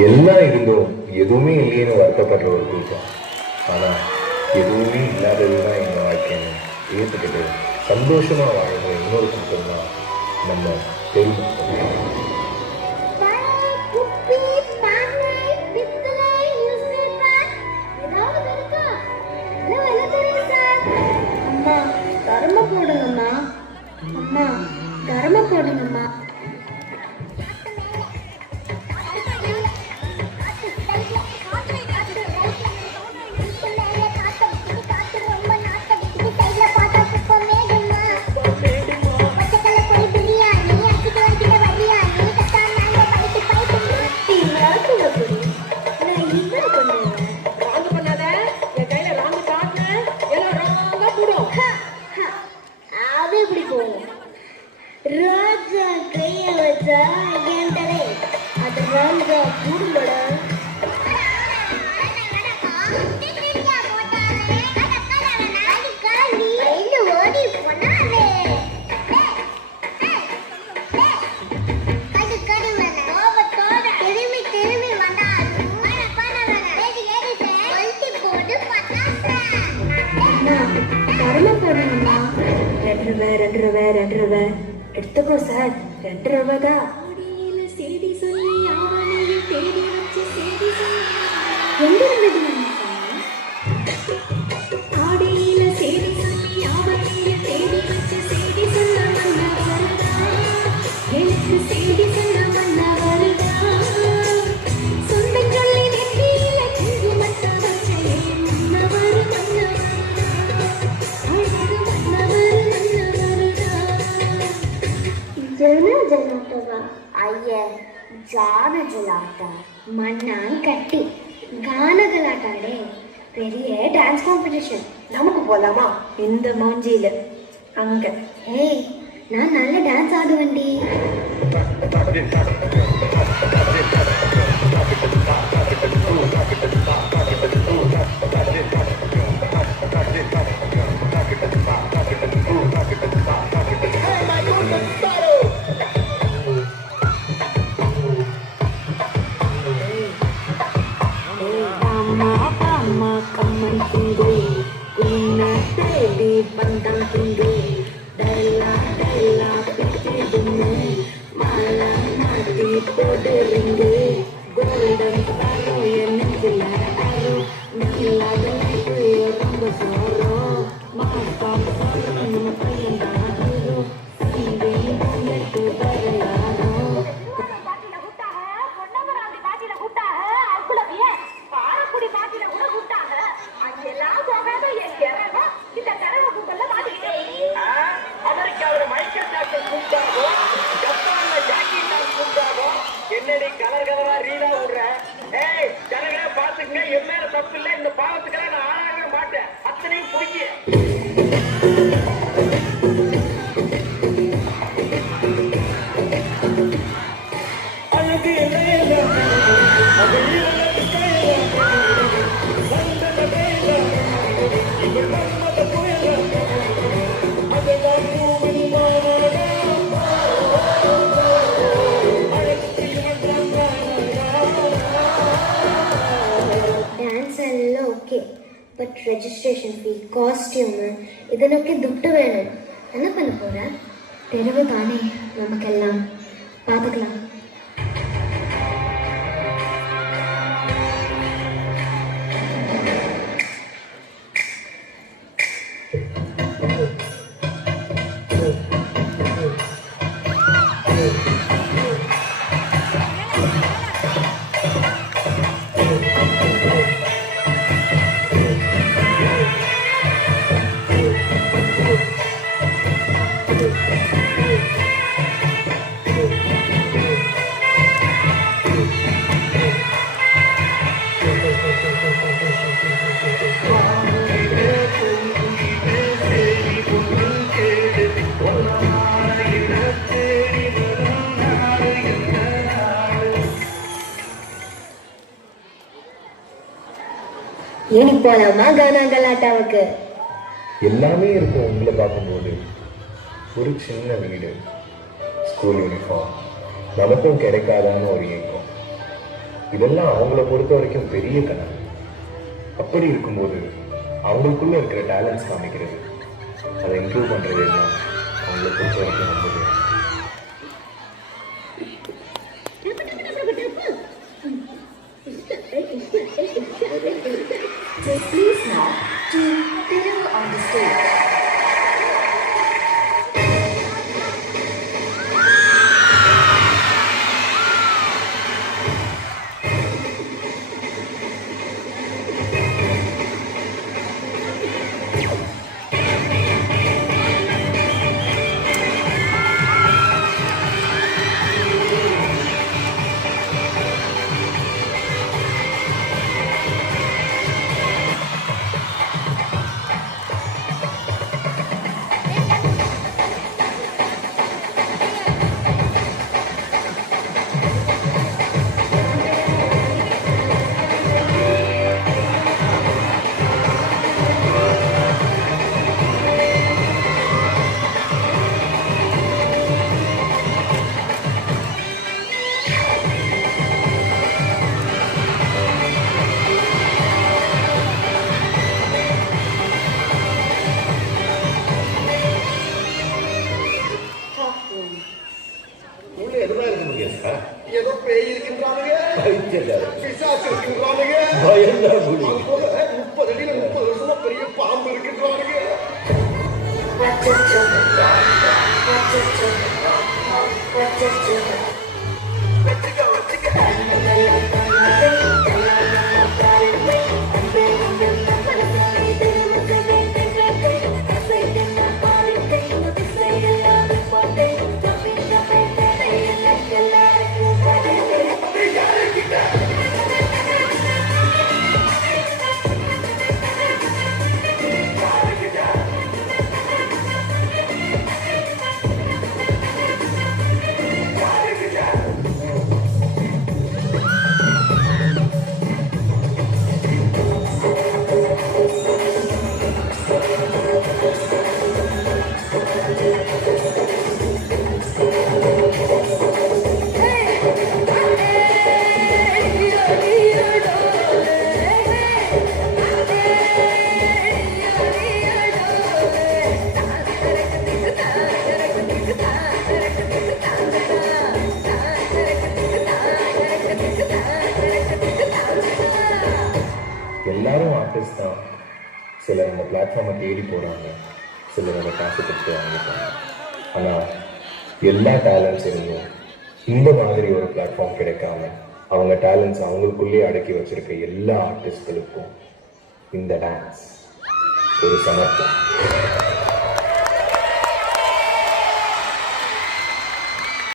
எல்லாம் இருந்தும் எதுவுமே இல்லைன்னு வருத்தப்படுற ஒரு கூட்டம். ஆனால் எதுவுமே இல்லாததுதான் எங்கள் வாழ்க்கைன்னு ஏற்றுக்கிட்டு சந்தோஷமாக வாழ்கிற இன்னொரு கூட்டம் தான் நம்ம பெருமக்கள். தரமா போடுங்கம்மா. அம்மா தரமா போடுங்கம்மா. ராஜா கைய வச்சா என் தலை அது ராஜா கூடுபட ₹2 எடுத்துக்கோ சார். ₹2 தான். எங்க இருந்தது ஜெலாட்டோவா? ஐய ஜான ஜெலாட்டா மண்ணான் கட்டி கான கலாட்டாடே பெரிய டான்ஸ் காம்படிஷன். நமக்கு போலாமா? இந்த மூஞ்சியில அங்க. ஏய் நான் நல்ல dance ஆடுவேன்டி. Pandang tinggi, dela piti demi, malam mati pada ringgi, golden paro yang ngelar aru, ngelar itu orang besoro, maafkan saya nama yang dahulu, sini punya kebayaran. என்னடி கலர் கலரா ரீலா விடுற? ஏய் ஜனங்களே பாத்துக்கங்க, என் மேல தப்பு இல்லை. இந்த பாவத்துக்கெல்லாம் நான் ஆளாகவே மாட்டேன். அத்தனையும் பிடிக்க அழகு பட் ரெஜிஸ்ட்ரேஷன் ஃபீ, காஸ்டியூமு இதனொക്കെ துட்டு வேணும். என்ன பண்ண போற? தெருவு தானே நமக்கெல்லாம், பார்த்துக்கலாம். ஏனி போலாமா கானா கலாட்டாவுக்கு? எல்லாமே இருக்கும் உங்களை பார்க்கும்போது. ஒரு சின்ன வீடு, ஸ்கூல் யூனிஃபார்ம், நமக்கும் கிடைக்காதான்னு ஒரு ஏக்கம். இதெல்லாம் அவங்கள பொறுத்த வரைக்கும் பெரிய கனவு. அப்படி இருக்கும்போது அவங்களுக்குள்ள இருக்கிற டேலண்ட்ஸ் காமிக்கிறது, அதை இம்ப்ரூவ் பண்ணுறது எல்லாம் அவங்கள பொறுத்த வரைக்கும் ரொம்ப வேணும். So please now to Telugu on the stage. உள்ள எதுதான் இருக்க முடியாது சார். ஏதோ பேய் இருக்கின்றானுங்க, பிசாசு இருக்கின்றானுங்க, பயந்தான் புலி. 30 அடியில 30 வருஷமா பெரிய பாம்பு இருக்கின்றானுங்க. எல்லாரும் ஆர்டிஸ்ட் தான். சிலர் இந்த பிளாட்ஃபார்மை தேடி போகிறாங்க, சிலர் அதை காசு கொடுத்து வாங்கிட்டாங்க. ஆனால் எல்லா டேலண்ட்ஸ் இருந்தும் இந்த மாதிரி ஒரு பிளாட்ஃபார்ம் கிடைக்காம அவங்க டேலண்ட்ஸ் அவங்களுக்குள்ளேயே அடக்கி வச்சிருக்க எல்லா ஆர்டிஸ்ட்களுக்கும் இந்த டான்ஸ் ஒரு சமர்ப்பணம்.